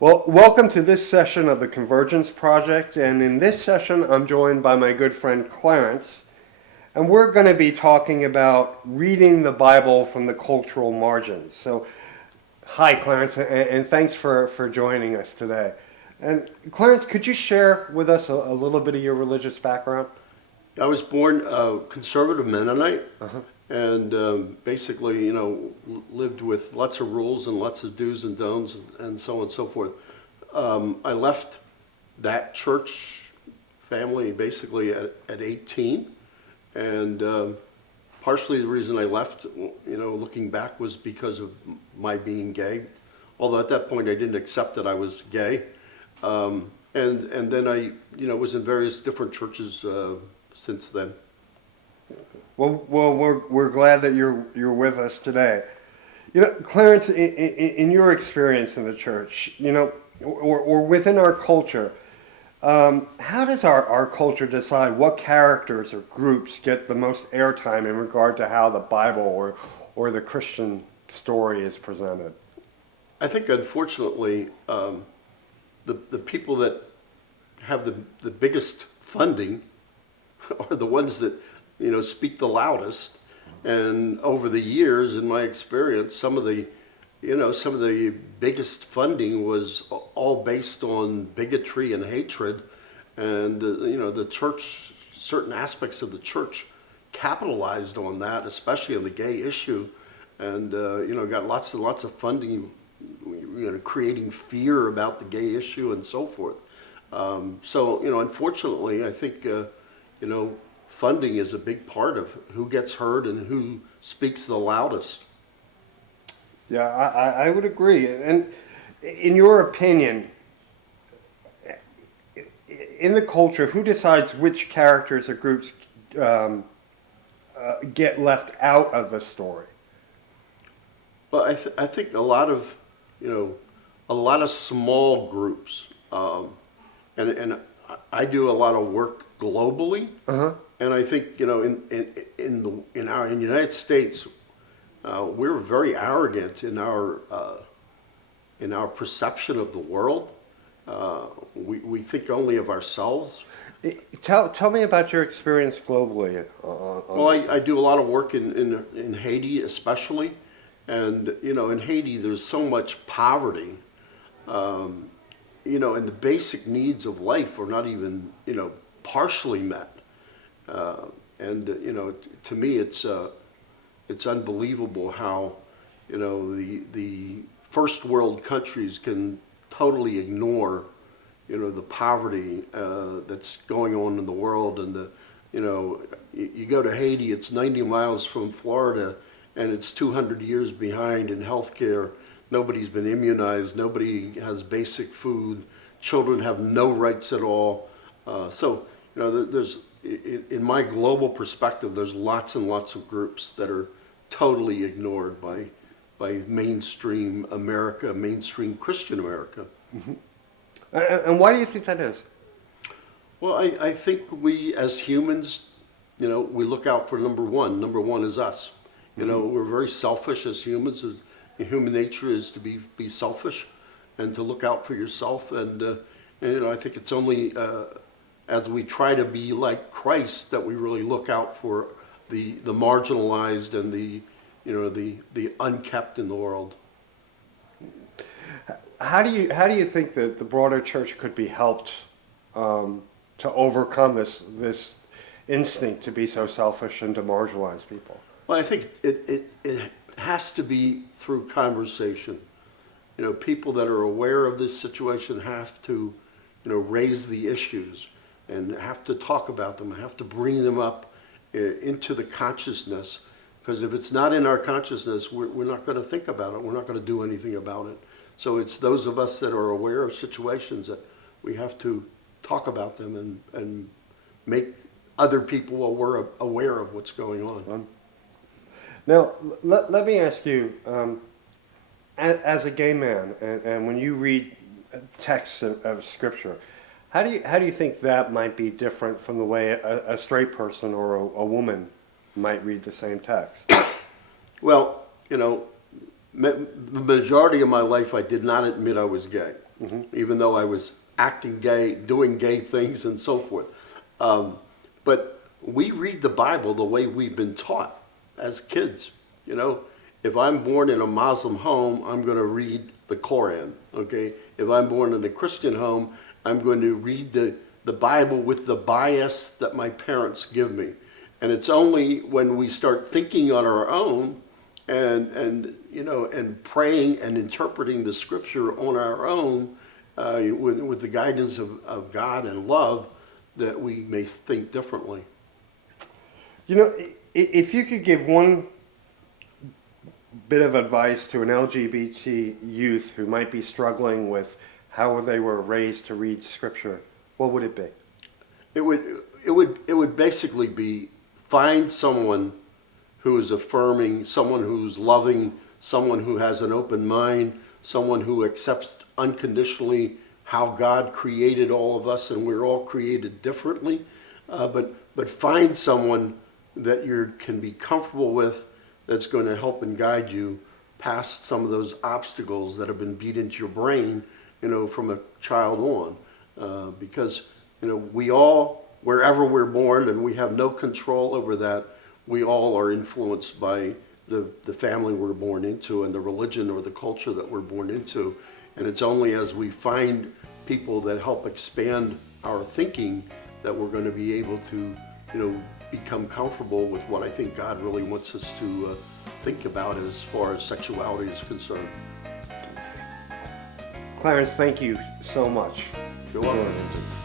Well, welcome to this session of the Convergence Project, and in this session I'm joined by my good friend Clarence, and we're going to be talking about reading the Bible from the cultural margins. So, hi Clarence, and thanks for joining us today. And Clarence, could you share with us a little bit of your religious background? I was born a conservative Mennonite, Uh-huh. and basically, lived with lots of rules and lots of do's and don'ts and so on and so forth. I left that church family basically at 18, and partially the reason I left, looking back, was because of my being gay. Although at that point I didn't accept that I was gay, and then I was in various different churches since then. Well, we're glad that you're with us today. Clarence, in your experience in the church, or within our culture, how does our culture decide what characters or groups get the most airtime in regard to how the Bible or the Christian story is presented? I think, unfortunately, the people that have the biggest funding are the ones that speak the loudest. And over the years, in my experience, some of the biggest funding was all based on bigotry and hatred, and the church, certain aspects of the church, capitalized on that, especially on the gay issue, and got lots and lots of funding, creating fear about the gay issue and so forth. So unfortunately, I think funding is a big part of who gets heard and who speaks the loudest. Yeah, I would agree. And in your opinion, in the culture, who decides which characters or groups get left out of the story? Well, I think a lot of small groups, and I do a lot of work globally. Uh-huh. And I think in the United States, we're very arrogant in our perception of the world. We think only of ourselves. Tell me about your experience globally. Well, I do a lot of work in Haiti, especially, and in Haiti there's so much poverty, and the basic needs of life are not even partially met. And to me, it's unbelievable how the first world countries can totally ignore the poverty that's going on in the world. And you go to Haiti, it's 90 miles from Florida, and it's 200 years behind in healthcare. Nobody's been immunized. Nobody has basic food. Children have no rights at all. So there's, in my global perspective, there's lots and lots of groups that are totally ignored by mainstream America, mainstream Christian America. Mm-hmm. And why do you think that is? Well, I think we as humans, we look out for number one. Number one is us. Mm-hmm. We're very selfish as humans. Human nature is to be selfish and to look out for yourself. And I think it's only as we try to be like Christ that we really look out for the marginalized and the unkept in the world. How do you think that the broader church could be helped to overcome this instinct to be so selfish and to marginalize people? Well, I think it has to be through conversation. People that are aware of this situation have to raise the issues and have to talk about them, have to bring them up into the consciousness. Because if it's not in our consciousness, we're not going to think about it. We're not going to do anything about it. So it's those of us that are aware of situations that we have to talk about them and make other people aware of what's going on. Now, let me ask you, as a gay man, and when you read texts of Scripture, how do you think that might be different from the way a straight person or a woman might read the same text? Well, the majority of my life, I did not admit I was gay, even though I was acting gay, doing gay things, and so forth. But we read the Bible the way we've been taught as kids. You know, if I'm born in a Muslim home, I'm going to read the Koran. Okay, if I'm born in a Christian home, I'm going to read the Bible with the bias that my parents give me. And it's only when we start thinking on our own and you know, and praying and interpreting the scripture on our own with the guidance of God and love that we may think differently. You know, if you could give one bit of advice to an LGBT youth who might be struggling with how they were raised to read scripture, what would it be? It would basically be find someone who is affirming, someone who's loving, someone who has an open mind, someone who accepts unconditionally how God created all of us, and we're all created differently. But find someone that you can be comfortable with, that's going to help and guide you past some of those obstacles that have been beat into your brain, you know, from a child on. Because, you know, we all, wherever we're born, and we have no control over that, we all are influenced by the family we're born into and the religion or the culture that we're born into. And it's only as we find people that help expand our thinking that we're going to be able to, you know, become comfortable with what I think God really wants us to think about as far as sexuality is concerned. Clarence, thank you so much. You're welcome.